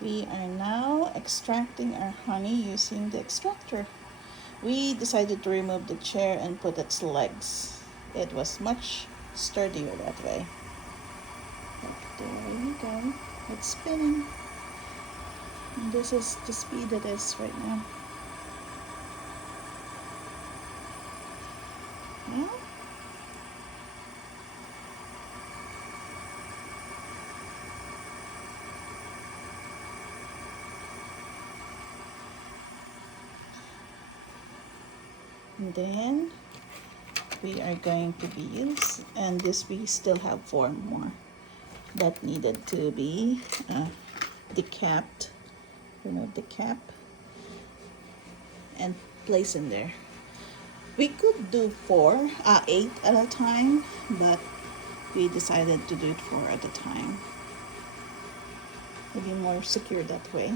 We are now extracting our honey using the extractor. We decided to remove the chair and put its legs. It was much sturdier that way. But there you go. It's spinning. And this is the speed it is right now. Yeah. And then we are going to be used, and this we still have 4 more that needed to be decapped. Remove the cap and place in there. We could do 8 at a time, but we decided to do it 4 at a time. It'll be more secure that way.